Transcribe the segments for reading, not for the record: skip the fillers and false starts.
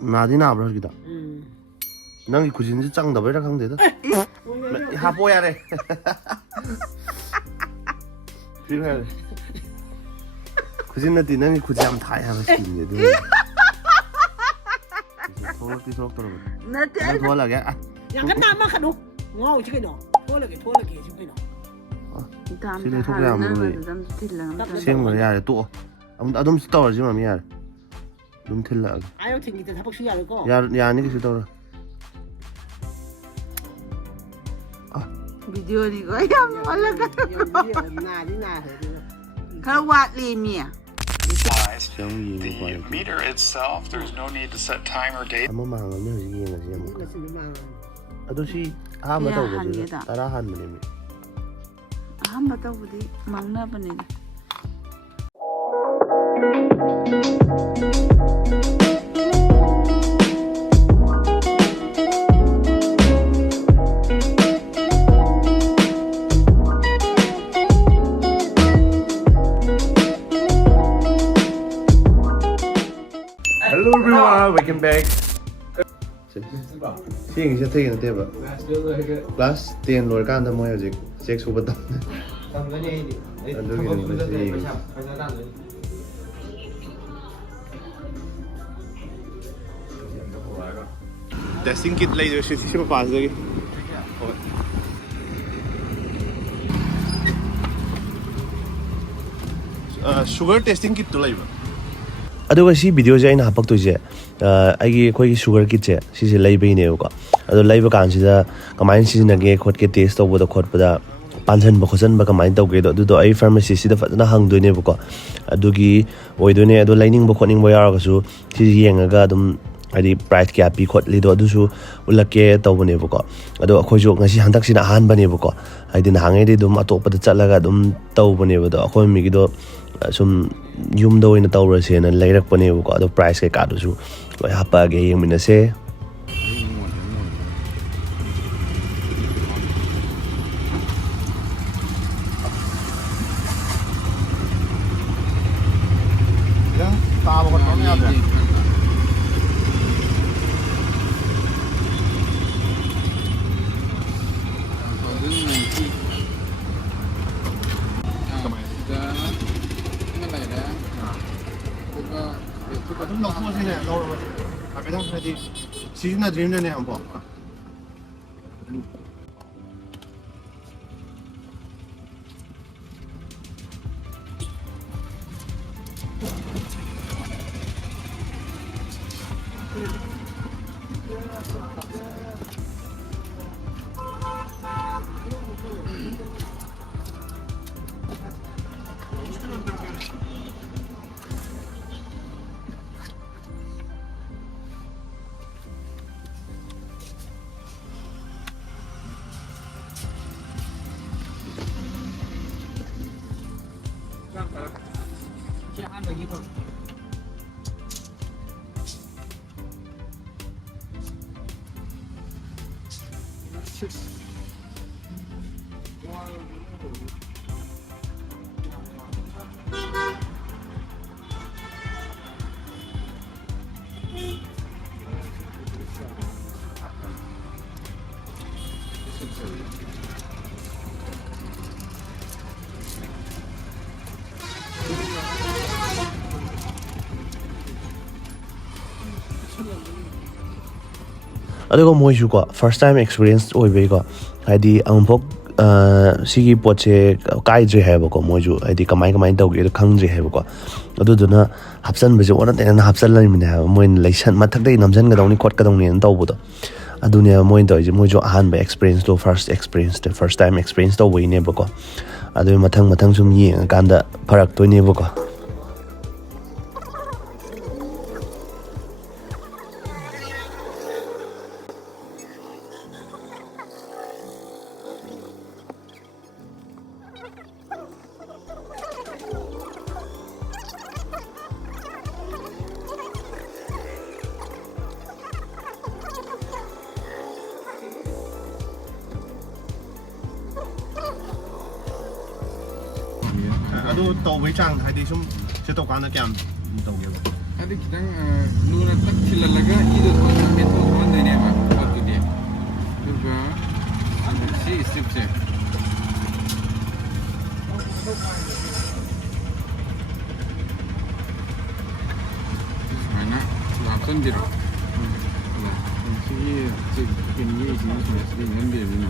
나디 나브라 기다. 낭이 구진지 짱다 베라 강데다. 하보야래. 필요해. 구진나디 낭이 구지함 다 해야 맛있는데. 소록디 소록 떨어져. 나한테 도와라게. 양간 나마 가도. ngồi chứ cái nó thua là cái chứ cái nó 실내 소개하면 시행을 해야 돼 또. 아좀 떨어지 마 미안. 좀 틀라. 아유 튕기다 잡고 쉬야 할 거. 야 아니 그 떨어. video ni ko ayam wala ka karawat limia the meter itself, there's no need to set time or date. 한번 망하면 이게 아저씨 아마 떠보지 따라 하는 놈이 aham bata budi mangna bane Hello everyone, welcome back. Siêng sẽ thấy cái gì Class tiền lối can tham gia gì? Check số bật tầm. Testing kit lấy rồi, sẽ pass rồi. Sugar testing kit tu lấy rồi. ꯑꯗꯨꯒ ꯁꯤ ꯚꯤꯗꯤꯑꯣꯁꯦ ꯑꯩꯅ ꯍꯥꯞꯄꯛꯇꯣꯏꯁꯦ ꯑꯩꯈꯣꯏꯒꯤ sugar ꯀꯤꯠꯁꯦ ꯁꯤꯁꯦ ꯂꯩꯕꯩꯅꯦꯕꯀꯣ ꯑꯗꯣ ꯂꯩꯕ ꯀꯥꯟꯁꯤꯗ ꯀꯃꯥꯏꯅ ꯁꯤꯖꯤꯟꯅꯒꯦ ꯈꯣꯠꯀꯦ ꯇꯦꯁ ꯇꯧꯕꯗ ꯈꯣꯠꯄꯗ ꯄꯥꯟꯁꯤꯟꯕ ꯈꯣꯠꯆꯟꯕ ꯀꯃꯥꯏꯅ ꯇꯧꯒꯦꯗꯣ ꯑꯗꯨꯗꯣ ꯑꯩ ꯐꯥꯔꯃꯥꯁꯤꯁꯤꯗ ꯐꯖꯅ ꯍꯪꯗꯣꯏꯅꯦꯕꯀꯣ ꯑꯗꯨꯒꯤ ꯑꯣꯏꯗꯣꯏꯅꯦ ꯑꯗꯣ ꯂꯩꯅꯤꯡꯕ ꯈꯣꯠꯅꯤꯡꯕ ꯌꯥꯎꯔꯒꯁꯨ ꯁꯤꯁꯦ ꯌꯦꯡꯉꯒ ꯑꯗꯨꯝ ꯍꯥꯏꯗꯤ ꯄ꯭ꯔꯥꯏꯁ ꯀꯌꯥ ꯄꯤ ꯈꯣꯠꯂꯤꯗꯣ ꯑꯗꯨꯁꯨ ꯎꯠꯂꯛꯀꯦ ꯇꯧꯕꯅꯦꯕꯀꯣ ꯑꯗꯣ ꯑꯩꯈꯣꯏꯁꯨ ꯉꯁꯤ ꯍꯟꯗꯛꯁꯤꯅ ꯑꯍꯥꯟꯕꯅꯦꯕꯀꯣ ꯍꯥꯏꯗꯤ ꯅꯍꯥꯟꯉꯩꯗꯤ ꯑꯗꯨꯝ ꯑꯇꯣꯞꯄꯗ ꯆꯠꯂꯒ ꯑꯗꯨꯝ ꯇꯧꯕꯅꯦꯕ ꯑꯗꯣ ꯑꯩꯈꯣꯏ ꯃꯤꯒꯤꯗꯣ ꯁꯨꯝ ꯌꯨꯝꯗ ꯑꯣꯏꯅ ꯇꯧꯔꯁꯦꯅ ꯂꯩꯔꯛꯄꯅꯦꯕꯀꯣ ꯑꯗꯣ ꯄ꯭ꯔꯥꯏꯁ ꯀꯩꯀꯥꯗꯨꯁꯨ ꯂꯣꯏ ꯍꯥꯞꯄꯛꯑꯒꯦ ꯌꯦꯡꯃꯤꯟꯅꯁꯦ 좀 넣고 오시네. 넣어. 앞에 당신이 시즌나 드림전에 한번. ꯑꯗꯨꯒ ꯃꯣꯏꯁꯨꯀꯣ ꯐꯥꯔꯁ ꯇꯥꯏꯝ ꯑꯦꯛꯁꯄꯤꯔꯤꯌꯦꯟꯁ ꯑꯣꯏꯕꯩꯀꯣ ꯍꯥꯏꯗꯤ ꯑꯃꯨꯛꯐꯥꯎ ꯁꯤꯒꯤ ꯄꯣꯠꯁꯦ ꯀꯥꯏꯗ꯭ꯔꯤ ꯍꯥꯏꯕꯀꯣ ꯃꯣꯏꯁꯨ ꯍꯥꯏꯗꯤ ꯀꯃꯥꯏꯅ ꯇꯧꯒꯦꯗꯣ ꯈꯪꯗ꯭ꯔꯤ ꯍꯥꯏꯕꯀꯣ ꯑꯗꯨꯗꯨꯅ ꯍꯥꯞꯆꯟꯕꯁꯦ ꯑꯣꯟꯅ ꯇꯩꯅꯅ ꯍꯥꯞꯆꯜꯂꯃꯤꯅꯦ ꯍꯥꯏꯕ ꯃꯣꯏꯅ ꯃꯊꯛꯇꯒꯤ ꯅꯝꯁꯤꯟꯒꯗꯧꯅꯤ ꯈꯣꯠꯀꯗꯧꯅꯤꯅ ꯇꯧꯕꯗꯣ ꯑꯗꯨꯅꯦꯕ ꯃꯣꯏꯅ ꯇꯧꯔꯤꯁꯦ ꯃꯣꯏꯁꯨ ꯑꯍꯥꯟꯕ ꯑꯦꯛꯁꯄꯤꯔꯤꯌꯦꯟꯁꯇꯣ ꯐꯥꯔꯁ ꯇꯥꯏꯝ ꯑꯦꯛꯁꯄꯤꯔꯤꯌꯦꯟꯁ ꯇꯧꯕꯩꯅꯦꯕꯀꯣ ꯑꯗꯨꯒꯤ ꯃꯊꯪ ꯁꯨꯝ ꯌꯦꯡꯉꯀꯥꯟꯗ ꯐꯔꯛꯇꯣꯏꯅꯦꯕꯀꯣ ꯑꯗꯨ ꯇꯧꯕꯩ ꯆꯥꯡ ꯍꯥꯏꯗꯤ ꯁꯨꯝ ꯁꯤ ꯇꯧꯀꯥꯟꯗ ꯀꯌꯥꯝ ꯇꯧꯒꯦꯕ ꯃꯥꯗꯤ ꯈꯤꯇꯪ ꯂꯨꯅ ꯇꯛ ꯊꯤꯜꯍꯜꯂꯒ ꯏꯗꯣ ꯊꯣꯛꯍꯟꯗꯣꯏꯅꯦꯕ ꯄꯣꯠꯇꯨꯗꯤ ꯑꯗꯨꯒ ꯁꯤ ꯁ꯭ꯇꯤꯞꯁꯦ ꯁꯨꯃꯥꯏꯅ ꯍꯥꯞꯆꯟꯕꯤꯔꯣ ꯁꯤꯒꯤ ꯄꯤꯟꯒꯤ ꯏꯁꯤꯡꯁꯤꯗ ꯏꯪꯍꯟꯕꯤꯔꯕꯅꯤꯅ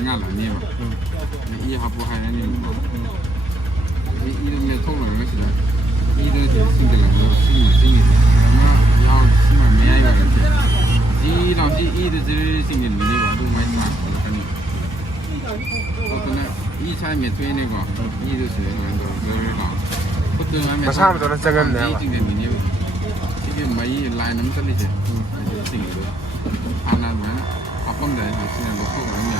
ꯉꯥꯜꯂꯛꯑꯅꯦꯕ E ꯍꯥꯞꯄꯨ ꯍꯥꯏꯔꯅꯦꯕꯀꯣ 이런 게 통로는 것이다. 이런 신들라고 신기해. 아마 야 신발 매야이가 같아. 이랑 이도 들 생긴 거니까 너무 많이 나. 어떤 이 차에 twene가 이도 쓰는 거 그러나. 그것도 하면 마사마도는 작은데. 이게 많이 라인 넘 살리지. 생기고. 하나만 아빠인데 그냥 놓고 가면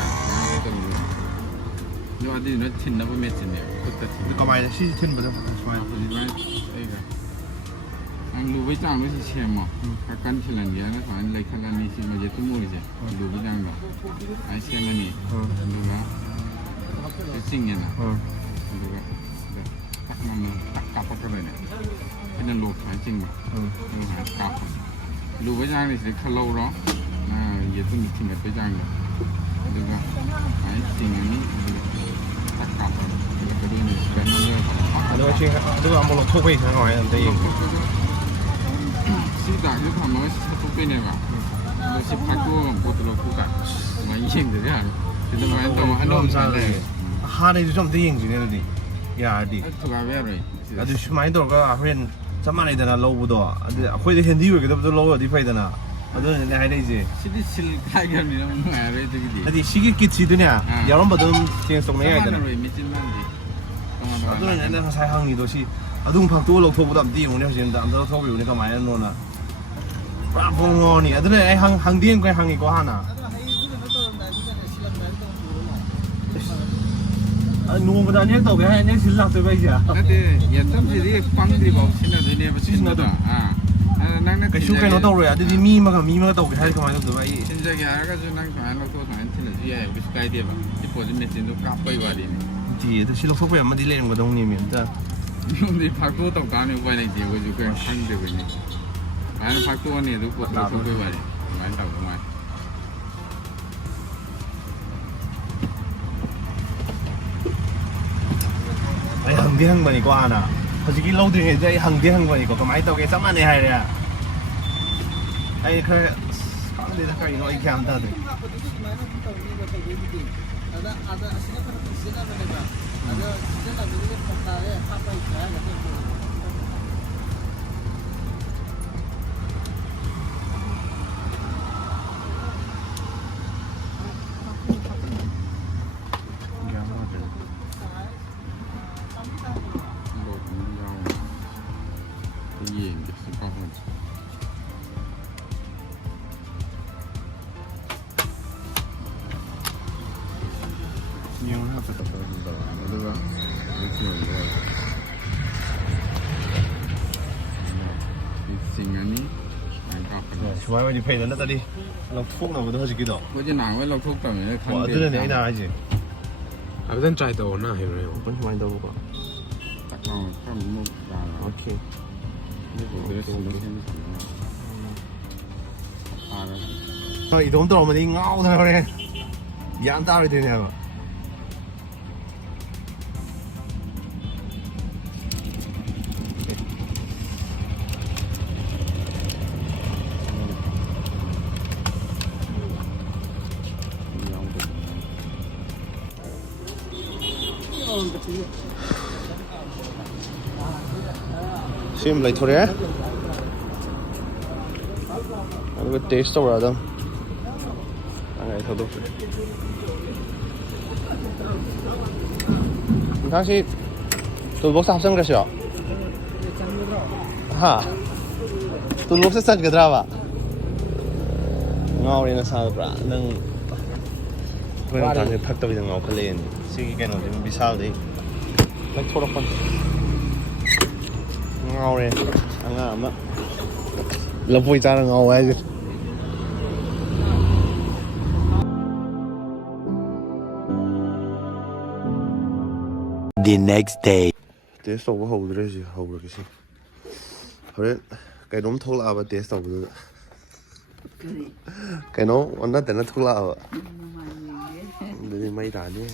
너 어디 너 튄나 보면 튀네요.ก็ไม่ชี้ทิ้นไปแล้วสบาย anh lưu với trang nó sẽ xem mà các căn chỉ là nhớ nó phải lấy khăn ăn đi xin mà giờ tôi mua gì lưu với trang đó ai xem cái này lưu đó cái sinh nhỉ nè lưu đó tắt nó tắt cặp vào cái này cái nó luộc phải chinh mà lưu phải cặp lưu với trang này sẽ khá lâu đó giờ tôi chỉ met với trang đó lưu đó ai sinh cái này tắt cặp vào cái đuôi này cái nó lên đúng rồi chứ đúng là một lỗ thuốc ấy ra ngoài làm gì 시다 이렇게 하면 속도내가 이것이 바꾸고 못들어 보가 막 이행들이야 근데 뭐 한다고 한놈 살래 하나도 좀 되는 중이네 야디 그가 왜 그래 아주 많이도가 hren 잠만이잖아 로우도 아코이도 핸디 왜그도 로우 어디 파이잖아 아도는 내 하이데지 시디실 가격이면 뭐 알아야 되겠지 아디 시기 끼치드냐 여러 번도 지금 속내 해야잖아 미친만지 아도는 내 사상이 도시 아동 박도 로토보다 안 오늘 하신다 안도 토비 우리가 많이 놓나 브라봉원이 아들은 항디엔 거 항이 거 하나 누구보다 아니야 또 그냥 그냥 실락도 봐이자 근데 연탐들이 빵들이 막 신나더니 신나도 나는 그 슈카이 놓도록 해야 되지 미마가 또 그렇게 할 거만 또 봐이 진작에 알아가지고 난 가는 것도 나한테는 이해 그 슈카이 돼봐 이뻐진 메신도 까빠이 와리네 뒤에도 실력 속보에 한번 딜레는 거 동님이면 근데 바꾸어 또 가는 거 아니지 이거 그냥 상대고 있네 나는 바꾸어 내도 꼭 바꾸어 봐야 많이 타고 많이 ai hằng đi hằng bani qua nè hồi cái lâu thì người hằng đi hằng bani có máy tàu cái sắm anh này hay nè ai khai có đi ra cái nói kèm ta đấy nhiều lắm phải tập được rồiสิ่งอันนี้좋아요 이제 페이 된다 다리เราทุกเรา都하지 기도 ว่าจะหนังไว้เราทุกต่อไปเลย 와 어떤 애 나가지 아, 전 짜이도 나 해요. 번 많이 더 먹어 ตักเอาข้าวมุกดา 오케이 นี่ผมจะซื้อเส้นสันปลาแล้ว 이 돈 들어오면 이 ngao thôi 그래 양 따로 되냐고 Xem lại thôi đấy. Anh có taste đâu rồi anh này thôi đâu. 당시 툴복스 합성 그랬어요. 하. 툴복스 싸지 그더라봐. ngồi sao bra nâng 그런 단에 팍더비 등 ngồi 클린 시기게는 좀 비싸지. 딱 થોડોક ngồi ăn ẩm á. Là vui cha là ngồi ấy. The next day. Thế số có hầu rồi gì hầu được cái gì? ꯍꯣꯔꯦꯟ ꯀꯩꯅꯣꯝ ꯊꯣꯛꯂꯛꯑꯕ test ꯇꯧꯕꯗꯨꯗ ꯀꯔꯤ ꯀꯩꯅꯣ ꯅꯠꯇꯅ ꯊꯣꯛꯂꯛꯑꯕ ꯅꯨꯡꯉꯥꯏꯌꯦ ꯑꯗꯨꯗꯤ ꯃꯩ ꯇꯥꯅꯤ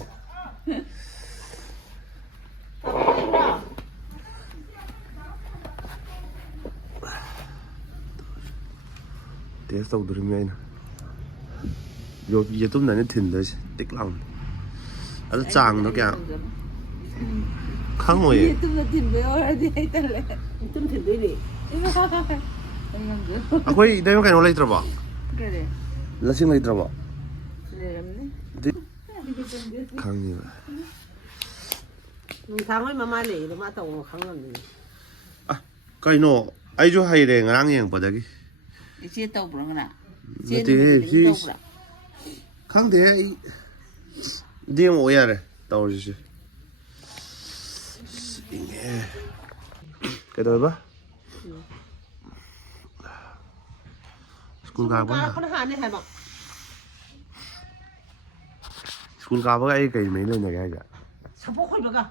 ꯇꯦꯁ ꯇꯧꯗꯣꯔꯤꯕꯅꯤ ꯑꯩꯅ ꯌꯦꯇꯨꯝꯗꯅꯤ ꯊꯤꯟꯗꯣꯏꯁꯦ ꯇꯤꯛ ꯂꯥꯎꯅ ꯑꯗꯣ ꯆꯥꯡꯗꯣ ꯀꯌꯥ ꯈꯪꯉꯣꯏꯌꯦ ꯌꯦꯇꯨꯝꯅ ꯊꯤꯟꯕ ꯑꯣꯏꯔꯗꯤ ꯑꯩ ꯇꯜꯂꯦ ꯏꯇꯨꯝ ꯊꯤꯟꯗꯣꯏꯅꯤ ꯑꯩꯈꯣꯏ ꯏꯇꯩꯃ ꯀꯩꯅꯣ ꯂꯩꯇ꯭ꯔꯕꯣ ꯀꯔꯤ ꯂꯁꯤꯡ ꯂꯩꯇ꯭ꯔꯕꯣ ꯂꯩꯔꯝꯅꯤ ꯈꯪꯉꯦꯕ ꯅꯨꯡꯊꯥꯡ ꯍꯣꯏ ꯃꯃꯥ ꯂꯩꯌꯦꯗ ꯃꯥ ꯇꯧꯕ ꯈꯪꯉꯝꯅꯤ ꯀꯩꯅꯣ ꯑꯩꯁꯨ ꯍꯩꯔꯦ ꯉꯔꯥꯡ ꯌꯦꯡꯉꯛꯄꯗꯒꯤ ꯏꯆꯦ ꯇꯧꯕ꯭ꯔꯣ ꯉꯔꯥꯡ ꯏꯆꯦ ꯅꯠꯇꯦꯍꯦ ꯅꯨꯃꯤꯠ ꯁꯤ ꯇꯧꯕ꯭ꯔꯥ ꯈꯪꯗꯦ ꯑꯩ ꯗꯦꯡꯉꯛꯑꯣ ꯌꯥꯔꯦ ꯇꯧꯔꯤꯁꯦ ꯏꯪꯉꯦ ꯀꯩꯗꯧꯋꯦꯕ ꯁ꯭ꯀꯨꯜ ꯀꯥꯔꯛꯄꯅ ꯍꯥꯟꯅꯤ ꯍꯥꯏꯕ ꯁ꯭ꯀꯨꯜ ꯀꯥꯕꯒ ꯑꯩ ꯀꯩ ꯃꯔꯤ ꯂꯩꯅꯒꯦ ꯍꯥꯏꯁꯦ ꯁꯕꯣꯛ ꯈꯣꯏꯕꯒ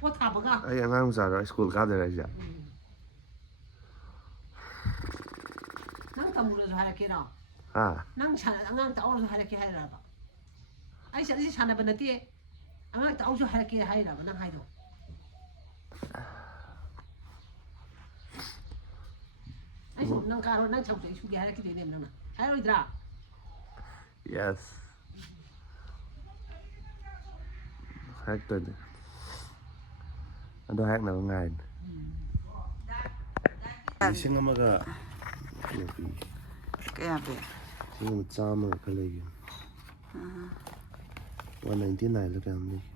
ꯄꯣꯠ ꯊꯥꯕꯒ ꯑꯩ ꯑꯉꯥꯡ ꯃꯆꯥꯔꯣ ꯁ꯭ꯀꯨꯜ ꯀꯥꯗꯣꯏꯔ ꯍꯥꯏꯁꯦ ꯅꯪ ꯇꯝꯃꯨꯔꯁꯨ ꯍꯥꯏꯔꯛꯀꯦꯔꯣ ꯍꯥ ꯅꯪ ꯑꯉꯥꯡ ꯇꯥꯛꯑꯣꯁꯨ ꯍꯥꯏꯔꯛꯀꯦ ꯍꯥꯏꯔꯕ ꯑꯩ ꯆꯠꯂꯤꯁꯦ ꯁꯥꯟꯅꯕ ꯅꯠꯇꯦ ꯑꯉꯥꯡ ꯇꯥꯛꯑꯣꯁꯨ ꯍꯥꯏꯔꯛꯀꯦ ꯍꯥꯏꯔꯕ ꯅꯪ ꯍꯥꯏꯗꯣ ꯑꯩꯁꯨ ꯅꯪ ꯀꯥꯔꯣ ꯅꯪ ꯁꯧꯁꯨ ꯑꯩ ꯁꯨꯒꯦ ꯍꯥꯏꯔꯛꯈꯤꯗꯣꯏꯅꯦꯕ ꯅꯪꯅ ꯍꯥꯏꯔꯣꯏꯗ꯭ꯔꯥ ꯌꯦꯁ ꯍꯥꯏꯔꯛꯇꯣꯏꯅꯦ ꯑꯗꯣ ꯍꯥꯏꯔꯛꯅꯕ ꯉꯥꯏꯔꯤꯅꯦ 1,000ꯒ ꯀꯩꯅꯣ ꯄꯤ ꯀꯌꯥ ꯄꯤ 1,100ꯒ ꯈꯔ ꯂꯩꯒꯦ 199ꯂ ꯀꯌꯥꯝ ꯂꯩꯒꯦ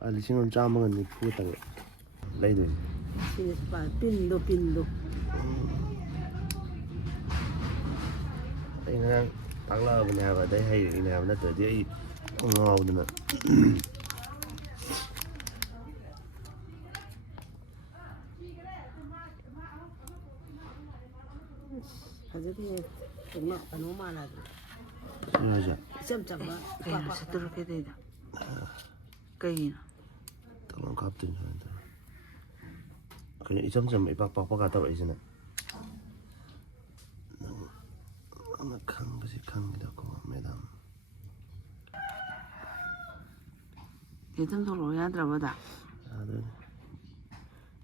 1,194 ꯂꯩꯗꯣꯏꯅꯦ ꯁꯤꯅꯦ ꯄꯤꯟꯗꯣ ꯑꯩ ꯉꯔꯥꯡ ꯇꯥꯛꯂꯛꯑꯕꯅꯦ ꯍꯥꯏꯕ ꯑꯗꯩ ꯍꯩꯔꯛꯏꯅꯦ ꯍꯥꯏꯕ ꯅꯠꯇ꯭ꯔꯗꯤ ꯑꯩ ꯉꯥꯎꯗꯅ ꯐꯖꯗꯦ ꯀꯩꯅꯣ ꯃꯥꯜꯂꯗ꯭ꯔꯦ ꯍꯥꯏꯁꯦ ꯏꯆꯝ ꯆꯝꯕ ꯀꯩꯅꯣ ꯁꯠꯇꯣꯔꯛꯀꯦ ꯇꯧꯔꯤꯗꯣ ꯀꯩꯒꯤꯅꯣ ꯇꯧꯔ ꯀꯥꯞꯇꯣꯏꯅꯤ ꯁꯨꯃꯥꯏꯅ ꯇꯧꯔ ꯀꯩꯅꯣ ꯏꯆꯝ ꯆꯝꯕ ꯏꯄꯥꯛ ꯄꯥꯛꯄꯒ ꯇꯧꯔꯛꯏꯁꯤꯅ ꯅꯪꯅ ꯈꯪꯕꯁꯤ ꯈꯪꯈꯤꯗꯀꯣ ꯃꯦꯗꯥꯝ ꯌꯦꯇꯨꯝ ꯊꯣꯛꯂꯛꯑꯣ ꯌꯥꯗ꯭ꯔꯕꯗ ꯑꯗꯨꯅꯤ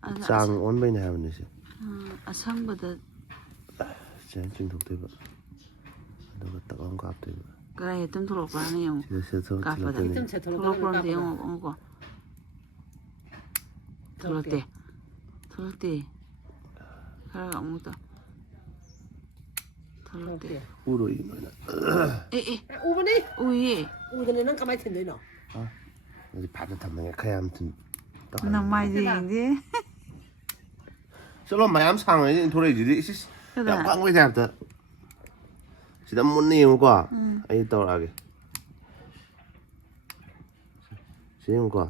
ꯑꯗ ꯆꯥꯡ ꯑꯣꯟꯕꯩꯅꯦ ꯍꯥꯏꯕꯅꯤ ꯁꯤ ꯑꯁꯪꯕꯗ ꯁꯤꯅ ꯆꯤꯡꯊꯣꯛꯇꯣꯏꯕ ꯑꯗꯨꯒ ꯇꯛ ꯂꯥꯎ ꯀꯥꯞꯇꯣꯏꯕ ꯀꯗꯥꯏ ꯌꯦꯇꯨꯝ ꯊꯣꯛꯂꯛꯄ꯭ꯔꯥꯅ ꯌꯦꯡꯉꯣ ꯁꯤꯗ ꯀꯥꯞꯄꯗ ꯊꯤꯜꯂꯛꯇꯣꯏꯅꯦ ꯊꯣꯛꯂꯛꯄ꯭ꯔꯥ ꯑꯝꯇ ꯌꯦꯡꯉꯣꯀꯣ ꯊꯣꯛꯂꯛꯇꯦ ꯈꯔ ꯑꯃꯨꯛꯇ ꯊꯣꯛꯂꯛꯇꯦ ꯎꯔꯣꯏ ꯅꯣꯏꯅ ꯑꯦ ꯎꯕꯅꯤ ꯎꯏꯌꯦ ꯎꯗꯅ ꯅꯪ ꯀꯃꯥꯏꯅ ꯊꯤꯟꯗꯣꯏꯅꯣ ꯑꯗꯨꯗꯤ ꯐꯥꯠꯅ ꯊꯝꯃꯒꯦ ꯈꯔ ꯌꯥꯝ ꯅꯃꯥꯏꯗꯤ ꯌꯦꯡꯗꯦ ꯆꯠꯂꯣ ꯃꯌꯥꯝ ꯁꯥꯡꯉꯩꯗꯤ ꯏꯟꯊꯣꯔꯛꯏꯁꯤꯗꯤ ꯏꯁ ꯌꯥꯝ ꯀꯗꯥꯏ ꯈꯪꯕꯩ ꯇꯥꯏꯞꯇ ꯁꯤꯗ ꯃꯨꯟꯅ ꯌꯦꯡꯉꯨꯀꯣ ꯑꯩ ꯇꯧꯔꯛꯑꯒꯦ ꯁꯤ ꯌꯦꯡꯉꯨꯀꯣ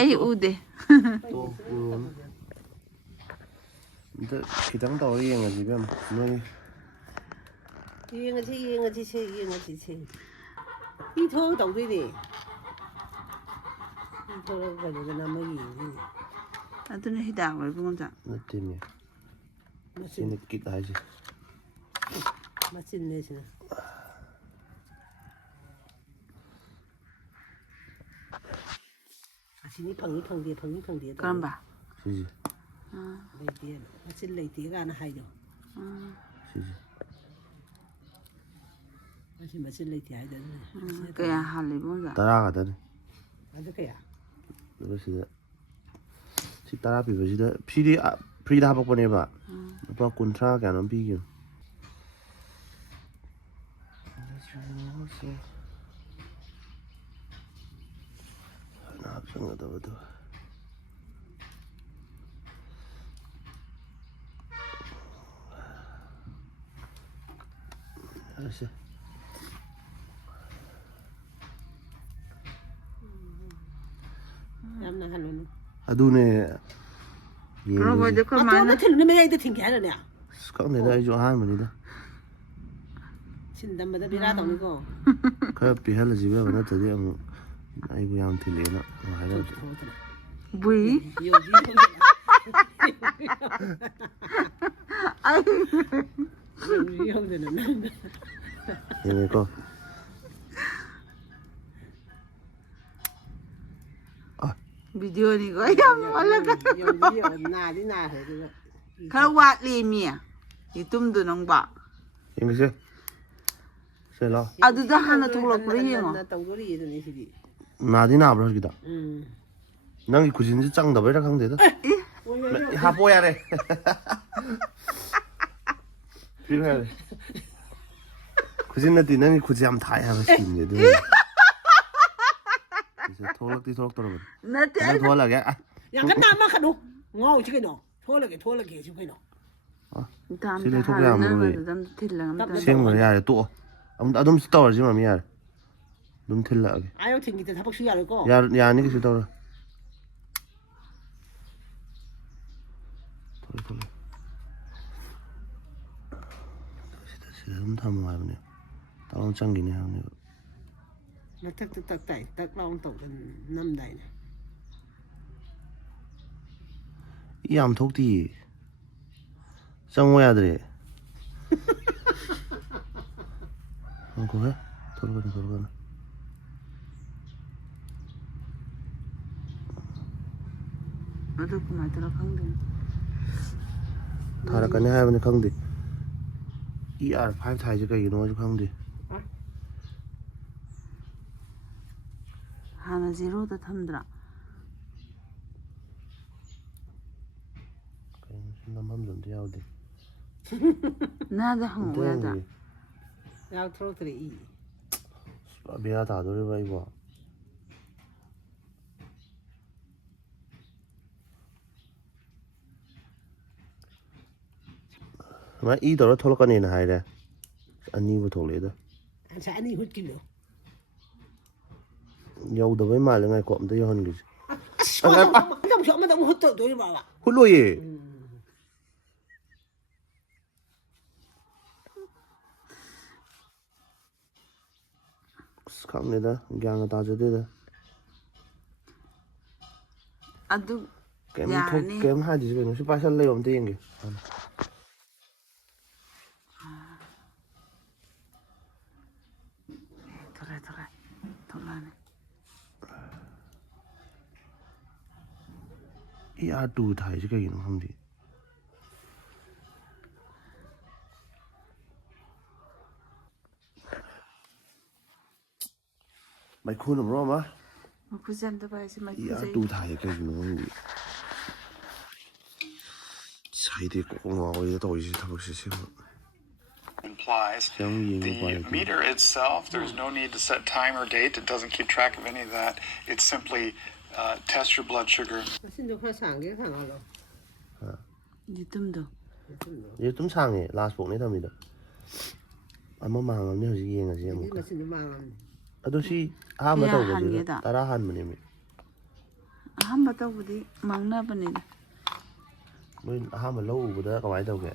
ꯑꯩ ꯎꯗꯦ ꯑꯝꯇ ꯈꯤꯇꯪ ꯇꯧꯔ ꯌꯦꯡꯉꯁꯤ ꯏꯕꯦꯝ ꯅꯣꯏ ꯌꯦꯡꯉꯁꯤ ꯏ ꯊꯣꯛꯑꯒ ꯇꯧꯗꯣꯏꯅꯦ ꯏ ꯊꯣꯛꯑꯒ ꯀꯩꯅꯣꯗꯅ ꯑꯃ ꯌꯦꯡꯗꯣꯏꯅꯦ ꯑꯗꯨꯅ ꯍꯤꯗꯥꯛ ꯂꯣꯏꯕ ꯉꯝꯖ ꯅꯠꯇꯦꯅꯦ ꯁꯤꯅ ꯀꯤꯠ ꯍꯥꯏꯁꯦ ꯃꯆꯤꯟꯅꯦ ꯁꯤꯅ ꯑꯁꯤꯅꯤ ꯐꯪꯉꯤ ꯐꯪꯗꯦ ꯀꯔꯝꯕ ꯁꯤꯁꯦ ꯂꯩꯇꯦ ꯃꯆꯤꯟ ꯂꯩꯇꯦ ꯀꯥꯏꯅ ꯍꯥꯏꯗꯣ ꯁꯤꯁꯦ ꯃꯁꯤ ꯃꯆꯤꯟ ꯂꯩꯇꯦ ꯍꯥꯏꯗꯅ ꯀꯌꯥ ꯍꯥꯜꯂꯤꯕ ꯉꯝꯖ 10 ꯈꯛꯇꯅꯤ ꯑꯗꯨ ꯀꯌꯥ ꯑꯗꯨꯒ ꯁꯤꯗ ꯁꯤ 10 ꯄꯤꯕꯁꯤꯗ ꯁꯤꯗꯤ ꯐ꯭ꯔꯤꯗ ꯍꯥꯄꯛꯄꯅꯦꯕ ꯂꯨꯄꯥ 30 ꯀꯌꯥꯅꯣꯝ ꯄꯤꯈꯤꯕ ꯍꯥꯞꯆꯟꯒꯗꯕꯗꯣ ꯌꯥꯔꯁꯦ ꯌꯥꯝꯅ ꯍꯜꯂꯨꯅꯨ ꯑꯗꯨꯅꯦ ꯔꯣꯕꯣꯠꯗꯣ ꯑꯩꯈꯣꯏ ꯃꯥꯅ ꯃꯇꯣꯟꯗ ꯊꯤꯜꯂꯨꯅ ꯃꯌꯥꯏꯗ ꯊꯤꯟꯒꯦ ꯍꯥꯏꯔꯅꯦ ꯈꯪꯗꯦꯗ ꯑꯩꯁꯨ ꯑꯍꯥꯟꯕꯅꯤꯗ ꯁꯤꯟꯗꯝꯕꯗ ꯕꯦꯔꯥ ꯇꯧꯅꯤꯀꯣ ꯈꯔ ꯄꯤꯍꯜꯂꯁꯤ ꯏꯕꯦꯝꯃ ꯅꯠꯇ꯭ꯔꯗꯤ ꯑꯃꯨꯛ ꯑꯩꯕꯨ ꯌꯥꯝ ꯊꯤꯜꯂꯛꯑꯦꯅ ꯍꯥꯏꯔꯛꯑꯁꯨ Bui. Ai. Ini ko. Video ni ko yam wala ka. Khar wat li mi. Itum du nang ba. Ini sih. Saya lo. Adu da hana thulak pri yengo. Nadi na bro kita. Nang ikusin sih cang dapat kang deh tu. Hapo ya re. Pilih. Kusin nanti nang ikusin am thai harus sini tu. Tolak terus. Nati Nang tolak ya. Yang kan nama kan tu, ngau cik no, thola ke cik no. tam Sili ta thuk hana ya na mu. dam thilang ta. Siang mana ya tu. Adum store sih mami ya. Adum thil lagi. Ayo tinggi tu, tapi suya leko. Ya ni kisah tahu. Tolak. Sila adum tamu apa ni? Tahu canggih ni apa ni? Nó tắc long tàu gần 5 đầy này. Yam thúc đi. Sang ngoài đấy. Không có hết. Thôi con. Adu kuma tara khang de. Thara cái này hai bên không đi. ER5 thay cho cái gì nó chứ không đi. Hana zero da thamdra. Năm hôm rồi theo đi. Na da hang wa da. Giao thâu từ ý. Bây giờ thả tôi đi vậy. Mà ý đó thôi cái này là hay đấy. Anh đi vào thôi đấy đó. Anh sẽ anh đi hút kim được. Dầu đó với mà là ngày cọm tới hơn cái. Không sợ mà đâu hút tôi bảo à. Hút lôi gì? Không này đó, gang người ta cho thế đó. Adu Kém thuốc, kém hai thì nó sẽ phải săn lấy ổn tiền kì. Thora. Thora ne. ER2 thay chứ cái gì nó không gì. Mày khôn làm rõ mà. Ma kuzen da bai si ma kuzen. ER2 thay cái gì nó không gì. Sai đi cũng ngồi ở đâu gì thằng sẽ xem. Implies the meter itself, there's no need to set time or date. It doesn't keep track of any of that. It's simply test your blood sugar. Xin được khoa sản cái thằng nào rồi. Itum do. ये तुम सांगे last book này thằng mình đó. Amma mang làm như gì nghe gì mà. Mà xin được mang. Ado si mà tàu cái gì đó. Tara han mình em. Aham ba taw budi mangna bani da. Mình mà lâu bữa đó có ai đâu kìa.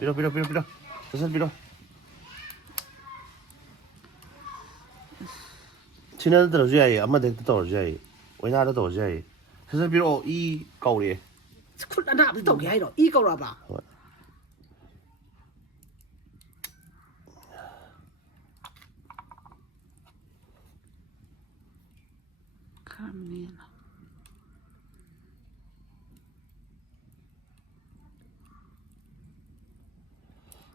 Piro. Sasal. 지난해 들어줘야지. 엄마 댁도 떨어져야지. 왜냐하러 떨어져야지. 그래서 비로 이 거울이. Khút đã nạp tổng cái hay rồi, y câu nào bảo. Kamina.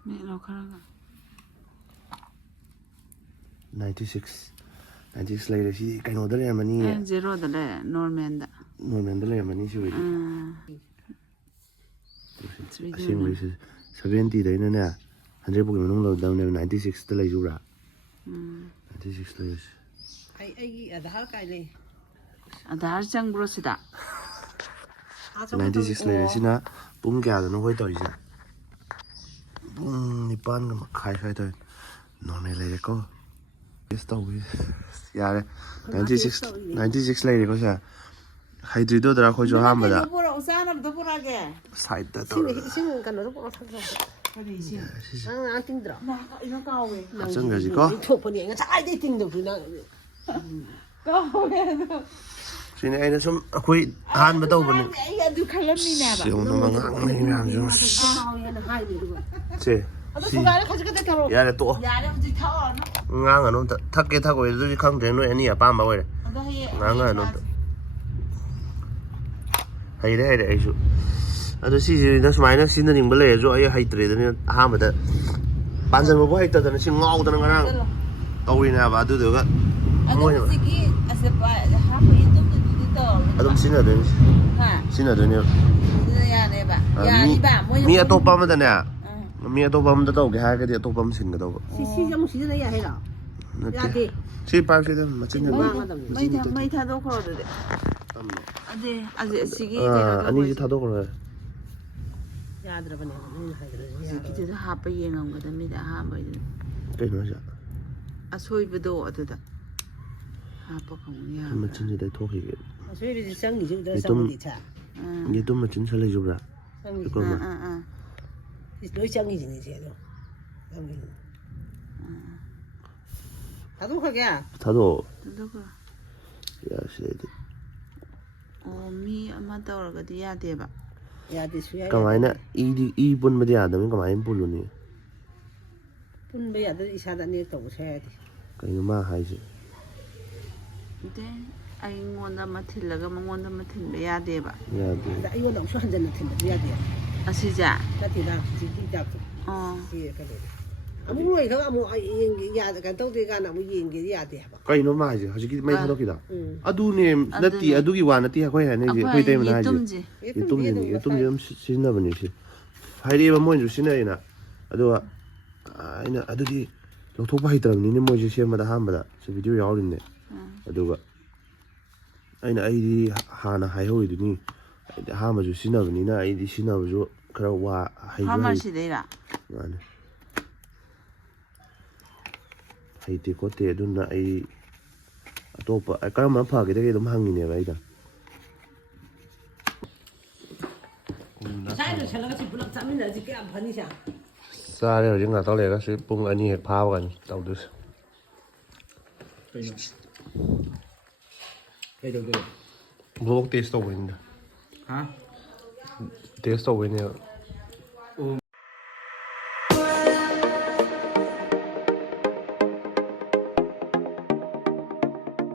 Me lo karaga. 96 lấy gì cái nó đó là mà ni Zero da le normal da. nó đó là mà ni chứ vậy It's xin với 70 đấy nữa nè anh sẽ bụng nó lâu đâu này 96 đó lấy chú ra 96 lấy Ai ở đó cái này. Adar chang bro sida. 96 lấy xin á bụng gà nó hơi tỏi gì bụng nipan mà khai thôi nó này lấy có yes đâu ya đấy 96 lấy có sao hay tùy tôi đã khôi cho ham mà đã Nó bora usana nó bora cái. side đó Xin cái nó bora thằng. ꯀꯔꯤ ꯏꯁꯤꯡ ꯅꯪ ꯇꯤꯡꯗ꯭ꯔꯣ ꯑꯩꯅ ꯀꯥꯎꯋꯦ ꯍꯥꯞꯆꯟꯈ꯭ꯔꯁꯤꯀꯣ ꯊꯣꯛꯄꯅꯦ ꯉꯁꯥꯏꯗꯩ ꯇꯤꯡꯗꯕꯁꯨ ꯅꯪ ꯀꯥꯎꯋꯦ ꯑꯗꯣ ꯁꯤꯅꯦ ꯑꯩꯅ ꯁꯨꯝ ꯑꯩꯈꯣꯏ ꯑꯍꯥꯟꯕ ꯇꯧꯕꯅꯦ ꯑꯩ ꯑꯗꯨ ꯈꯜꯂꯝꯃꯤꯅꯦ ꯍꯥꯏꯕ ꯁꯤꯒꯨꯝꯕ ꯃꯉꯥꯡꯅꯤ ꯃꯌꯥꯝꯁꯦ ꯁꯦ ꯑꯗꯣ ꯁꯨꯒꯥꯏꯔ ꯈꯖꯤꯛ ꯈꯖꯤꯛ ꯊꯛꯑꯣ ꯌꯥꯔꯦ ꯇꯣꯛꯑꯣ ꯌꯥꯔꯦ ꯍꯧꯖꯤꯛ ꯊꯛꯑꯣꯅ ꯉꯥꯡꯉꯅꯨ ꯑꯝꯇ ꯊꯛꯀꯦ ꯊꯛꯑꯣꯏ ꯑꯗꯨꯗꯤ ꯈꯪꯗ꯭ꯔꯦ ꯅꯣꯏ ꯑꯅꯤ ꯑꯄꯥꯝꯕ ꯑꯣꯏꯔꯦ ꯑꯗꯣ ꯍꯌꯦꯡ ꯉꯥꯡꯉꯅꯨ ꯑꯝꯇ ꯍꯩꯔꯦ ꯑꯩꯁꯨ ꯑꯗꯣ ꯁꯤꯁꯤꯅ ꯁꯨꯃꯥꯏꯅ ꯁꯤꯖꯤꯟꯅꯅꯤꯡꯕ ꯂꯩꯔꯁꯨ ꯑꯩ ꯍꯩꯇ꯭ꯔꯦꯗꯅ ꯑꯍꯥꯟꯕꯗ ꯄꯥꯟꯁꯤꯟꯕꯕꯨ ꯍꯩꯇꯗꯅ ꯁꯤ ꯉꯥꯎꯗꯅ ꯉꯔꯥꯡ ꯇꯧꯔꯤꯅꯦ ꯍꯥꯏꯕ ꯑꯗꯨꯗꯨꯒ ꯑꯗꯣ ꯃꯣꯏꯅ ꯍꯧꯖꯤꯛꯀꯤ ꯍꯥꯞꯄꯒꯤ ꯇꯨꯝꯗꯨꯗꯤ ꯇꯧꯔꯕꯅꯤ ꯑꯗꯨꯝ ꯁꯤꯖꯤꯟꯅꯗꯣꯏꯅꯤ ꯍꯥ ꯁꯤꯖꯤꯟꯅꯗꯣꯏꯅꯦꯕ ꯑꯗꯨꯅ ꯌꯥꯅꯦꯕ ꯌꯥꯅꯤꯕ ꯃꯣꯏꯅ ꯃꯤ ꯑꯇꯣꯞꯄ ꯑꯃꯗꯅꯦ ꯃꯤ ꯑꯇꯣꯞꯄ ꯑꯃꯗ ꯇꯧꯒꯦ ꯍꯥꯏꯔꯒꯗꯤ ꯑꯇꯣꯞꯄ ꯑꯃ ꯁꯤꯟꯒꯗꯧꯕ ꯁꯤꯁꯦ ꯑꯃꯨꯛ ꯁꯤꯖꯤꯟꯅ ꯌꯥꯏ ꯍꯥꯏꯔꯣ ꯅꯠꯇꯦ ꯌꯥꯗꯦ ꯁꯤ ꯄꯥꯏꯞꯁꯤꯗ ꯃꯆꯤꯟ ꯃꯩ ꯊꯥꯗꯣꯛꯈ꯭ꯔꯣ ꯑꯗꯨꯗꯤ ꯑꯁꯤꯒꯤ ꯑꯅꯤꯁꯤ ꯊꯥꯗꯣꯛꯈ꯭ꯔꯣ ꯌꯥꯗ꯭ꯔꯕꯅꯦꯕ ꯅꯪꯅ ꯍꯥꯏꯗ꯭ꯔꯁꯨ ꯍꯧꯖꯤꯛꯀꯤꯗꯨꯗ ꯍꯥꯞꯄ ꯌꯦꯡꯉꯝꯒꯗꯕꯅꯤꯗ ꯑꯍꯥꯟꯕꯩꯗꯨꯗ ꯀꯩꯅꯣ ꯍꯥꯏꯁꯦ ꯑꯁꯣꯏꯕꯗꯣ ꯑꯗꯨꯗ ꯍꯥꯞꯄ ꯈꯪꯕ ꯌꯥꯕ꯭ꯔꯥ ꯃꯆꯤꯟꯁꯤꯗ ꯊꯣꯛꯈꯤꯒꯦ ꯑꯁꯣꯏꯕꯗꯤ ꯆꯪꯉꯤꯁꯤ ꯎꯗ ꯌꯦꯇꯨꯝ ꯆꯪꯕꯗꯤ ꯁꯥ ꯌꯦꯇꯨꯝ ꯃꯆꯤꯟ ꯁ ꯂꯩꯖꯕ꯭ꯔꯥ ꯂꯣꯏ ꯆꯪꯉꯤꯁꯤꯅꯤ ꯁꯤ ꯑꯗꯣ ꯊꯥꯗꯣꯛꯈ꯭ꯔꯒꯦ ꯊꯥꯗꯣꯛꯑꯣ ꯑꯗꯨꯒ ꯌꯥꯁꯤꯗꯩꯗꯤ ꯑꯣ ꯃꯤ ꯑꯃ ꯇꯧꯔꯒꯗꯤ ꯌꯥꯗꯦꯕ ꯌꯥꯗꯦ ꯁꯨꯌꯥ ꯀꯃꯥꯏꯅ ꯏ ꯄꯨꯟꯕꯗꯤ ꯌꯥꯗꯕꯅꯤ ꯀꯃꯥꯏꯅ ꯄꯨꯜꯂꯨꯅꯤ ꯄꯨꯟꯕ ꯌꯥꯗ꯭ꯔꯗꯤ ꯏꯁꯥꯗ ꯑꯅꯤꯔꯛ ꯇꯧꯕꯁꯨ ꯌꯥꯗꯦ ꯀꯩꯅꯣ ꯃꯥ ꯍꯥꯏꯁꯦ ꯑꯩꯉꯣꯟꯗ ꯑꯃ ꯊꯤꯜꯂꯒ ꯃꯉꯣꯟꯗ ꯑꯃ ꯊꯤꯟꯕ ꯌꯥꯗꯦꯕ ꯌꯥꯗꯦ ꯑꯗ ꯑꯩꯉꯣꯟꯗ ꯑꯃꯨꯛꯁꯨ ꯍꯟꯖꯟꯅ ꯊꯤꯟꯕꯁꯨ ꯌꯥꯗꯦ ꯑꯁꯤꯁꯦ ꯅꯠꯇꯦꯗ ꯍꯧꯖꯤꯛꯀꯤ ꯍꯤꯗꯥꯛꯇꯣ ꯑꯣ ꯁꯤ ꯀꯩꯅꯣꯗꯣ ꯑꯃꯨꯛ ꯂꯣꯏꯈ꯭ꯔꯒ ꯑꯃꯨꯛ ꯌꯦꯡꯒꯦ ꯀꯩꯅꯣ ꯇꯧꯗꯦ ꯀꯥꯟꯗ ꯑꯃꯨꯛ ꯌꯦꯡꯒꯦꯗꯤ ꯌꯥꯗꯦ ꯍꯥꯏꯕ ꯀꯩꯅꯣ ꯃꯥ ꯍꯥꯏꯁꯦ ꯍꯧꯖꯤꯛꯀꯤ ꯃꯩ ꯊꯥꯗꯣꯛꯈꯤꯗ ꯑꯗꯨꯅꯦ ꯅꯠꯇꯦ ꯑꯗꯨꯅꯦ. ꯑꯗꯨꯒꯤ ꯋꯥ ꯅꯠꯇꯦ ꯑꯩꯈꯣꯏ ꯍꯥꯏꯅꯩꯁꯦ ꯑꯩꯈꯣꯏ ꯇꯩꯃꯅ ꯍꯥꯏꯁꯦ ꯌꯦꯇꯨꯝꯁꯦ ꯌꯦꯇꯨꯝꯁꯤꯅꯤ ꯌꯦꯇꯨꯝꯁꯦ ꯑꯗꯨꯝ ꯁꯤꯖꯤꯟꯅꯕꯅꯤ ꯁꯤ ꯍꯥꯏꯔꯛꯑꯦꯕ ꯃꯣꯏꯅꯁꯨ ꯁꯤꯖꯤꯟꯅꯩꯅ ꯑꯗꯨꯒ ꯑꯩꯅ ꯑꯗꯨꯗꯤ ꯂꯧꯊꯣꯛꯄ ꯍꯩꯇ꯭ꯔꯕꯅꯤꯅꯦ ꯃꯣꯏꯁꯦ ꯁꯦꯝꯕꯗ ꯑꯍꯥꯟꯕꯗ ꯁꯤ ꯚꯤꯗꯤꯑꯣ ꯌꯥꯎꯔꯤꯅꯦ ꯑꯗꯨꯒ ꯑꯩꯗꯤ ꯍꯥꯟꯅ ꯍꯥꯏꯍꯧꯔꯤꯗꯨꯅꯤ ꯑꯩꯗꯤ ꯑꯍꯥꯟꯕꯁꯨ ꯁꯤꯖꯤꯟꯅꯕꯅꯤ나 ꯑꯩꯗꯤ ꯁꯤꯖꯤꯟꯅꯕꯁꯨ ꯈꯔ ꯍꯩꯁꯨ ꯐꯥꯔꯃꯥꯁꯤꯗꯩꯔꯥ ꯃꯥꯅꯦ ꯍꯩꯇꯦ ꯈꯣꯠꯇꯦ ꯑꯗꯨꯅ ꯑꯩ ꯑꯇꯣꯞꯄ ꯀꯔꯝꯕꯅ ꯐꯒꯦꯗꯒꯤ ꯑꯗꯨꯝ ꯍꯪꯉꯤꯅꯦꯕ ꯑꯩꯅ ꯉꯁꯥꯏ ꯂꯣꯏꯁꯜꯂꯒ ꯁꯤ ꯄꯨꯂꯞ ꯆꯥꯃꯤꯟꯅꯔꯁꯤ ꯀꯌꯥꯝ ꯐꯅꯤ ꯁꯥ ꯆꯥꯔꯦ ꯍꯧꯖꯤꯛ ꯉꯥꯛꯇꯪ ꯂꯩꯔꯒ ꯁꯤ ꯄꯨꯡ 2 ꯍꯦꯛ ꯐꯥꯕꯒꯅꯤ ꯇꯧꯗꯣꯏꯁꯦ ꯀꯩꯗꯧꯗꯣꯏꯕ ꯕ꯭ꯂꯣꯛ ꯇꯦꯁ ꯇꯧꯕꯩꯅꯤꯗ ꯍꯥ ꯇꯦꯁ ꯇꯧꯕꯩꯅꯦꯕ